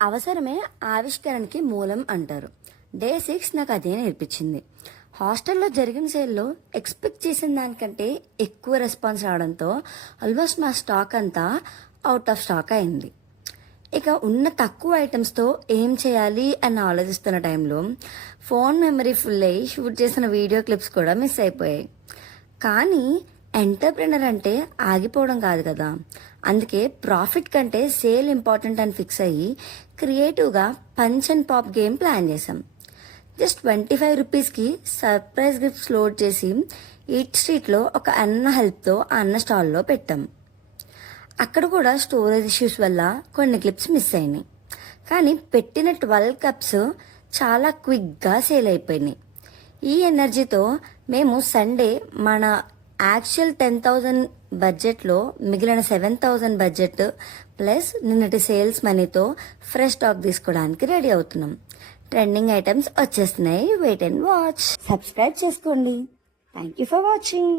అవసరమే ఆవిష్కరణకి మూలం అంటారు. డే 6 నాకు అదే నేర్పించింది. హాస్టల్లో జరిగిన సేల్లో ఎక్స్పెక్ట్ చేసిన దానికంటే ఎక్కువ రెస్పాన్స్ రావడంతో ఆల్మోస్ట్ మా స్టాక్ అంతా అవుట్ ఆఫ్ స్టాక్ అయింది. ఇక ఉన్న తక్కువ ఐటమ్స్తో ఏం చేయాలి అని ఆలోచిస్తున్న టైంలో ఫోన్ మెమరీ ఫుల్ అయ్యి షూట్ చేసిన వీడియో క్లిప్స్ కూడా మిస్ అయిపోయాయి. కానీ ఎంటర్ప్రినర్ అంటే ఆగిపోవడం కాదు కదా. అందుకే ప్రాఫిట్ కంటే సేల్ ఇంపార్టెంట్ అని ఫిక్స్ అయ్యి క్రియేటివ్గా punch and pop game plan చేసాం. జస్ట్ 25 రూపీస్కి సర్ప్రైజ్ గిఫ్ట్స్ లోడ్ చేసి ఈట్ స్ట్రీట్లో ఒక అన్న హెల్ప్తో అన్న స్టాల్లో పెట్టాం. అక్కడ కూడా స్టోరేజ్ ఇష్యూస్ వల్ల కొన్ని క్లిప్స్ మిస్ అయినాయి. కానీ పెట్టిన 12 కప్స్ చాలా క్విక్గా సేల్ అయిపోయినాయి. ఈ ఎనర్జీతో మేము సండే మన యాక్చువల్ 10,000 బడ్జెట్లో మిగిలిన 7,000 బడ్జెట్ ప్లస్ నిన్నటి సేల్స్ మనీతో ఫ్రెష్ స్టాక్ తీసుకోవడానికి రెడీ అవుతున్నాం. ట్రెండింగ్ ఐటమ్స్ వచ్చేస్తున్నాయి. Wait and watch. సబ్స్క్రైబ్ చేసుకోండి. Thank you for watching.